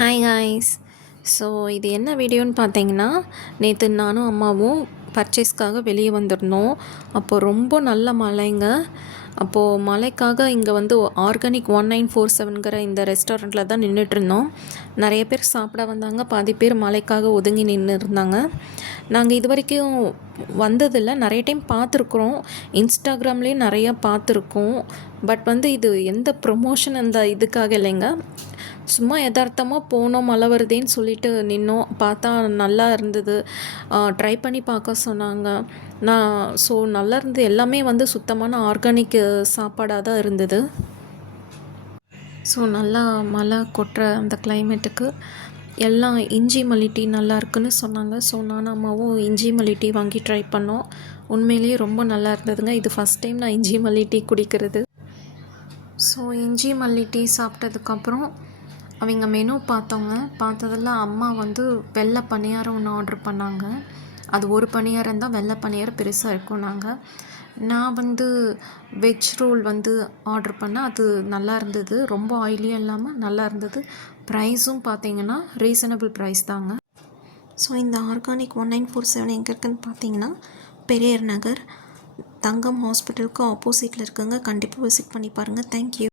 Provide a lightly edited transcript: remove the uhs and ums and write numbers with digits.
Hi guys. So இது என்ன வீடியோன்னு பார்த்தீங்கன்னா, நேற்று நானும் அம்மாவும் பர்ச்சேஸ்க்காக வெளியே வந்திருந்தோம். அப்போது ரொம்ப நல்ல மழைங்க. அப்போது மழைக்காக இங்கே வந்து ஆர்கானிக் 1947ங்கிற இந்த ரெஸ்டாரண்ட்டில் தான் நின்றுட்டுருந்தோம். நிறைய பேர் சாப்பிட வந்தாங்க, பாதி பேர் மழைக்காக ஒதுங்கி நின்று இருந்தாங்க. நாங்கள் இது வரைக்கும் வந்ததில்லை, நிறைய டைம் பார்த்துருக்குறோம், இன்ஸ்டாகிராம்லேயும் நிறையா பார்த்துருக்கோம். பட் வந்து இது எந்த ப்ரொமோஷன் அந்த இதுக்காக இல்லைங்க, சும்மா யதார்த்தமாக போனோம், மழை வருதேன்னு சொல்லிட்டு நின்னோம். பார்த்தா நல்லா இருந்தது. ட்ரை பண்ணி பார்க்க சொன்னாங்க. ஸோ நல்லா இருந்தது. எல்லாமே வந்து சுத்தமான ஆர்கானிக் சாப்பாடாக தான் இருந்தது. ஸோ நல்லா மழை கொட்டுற அந்த கிளைமேட்டுக்கு எல்லாம் இஞ்சி மல்லி டீ நல்லா இருக்குன்னு சொன்னாங்க. ஸோ நானும் அம்மாவும் இஞ்சி மல்லி டீ வாங்கி ட்ரை பண்ணோம். உண்மையிலேயே ரொம்ப நல்லா இருந்ததுங்க. இது ஃபஸ்ட் டைம் நான் இஞ்சி மல்லி டீ குடிக்கிறது. ஸோ இஞ்சி மல்லி டீ சாப்பிட்டதுக்கப்புறம் அவங்க மெனு பார்த்ததில் அம்மா வந்து வெள்ளை பணியாரம் ஒன்று ஆர்டர் பண்ணாங்க. அது ஒரு பணியாரம் தான், வெள்ளை பணியாரம் பெருசாக இருக்கும். நான் வந்து வெஜ் ரோல் வந்து ஆர்டர் பண்ணேன். அது நல்லா இருந்தது, ரொம்ப ஆயிலியாக இல்லாமல் நல்லா இருந்தது. ப்ரைஸும் பார்த்திங்கன்னா ரீசனபிள் ப்ரைஸ் தாங்க. ஸோ இந்த ஆர்கானிக் 1947 எங்கே இருக்குதுன்னு பார்த்தீங்கன்னா பெரியார் நகர் தங்கம் ஹாஸ்பிட்டலுக்கு ஆப்போசிட்டில் இருக்குங்க. கண்டிப்பாக விசிட் பண்ணி பாருங்கள். தேங்க்யூ.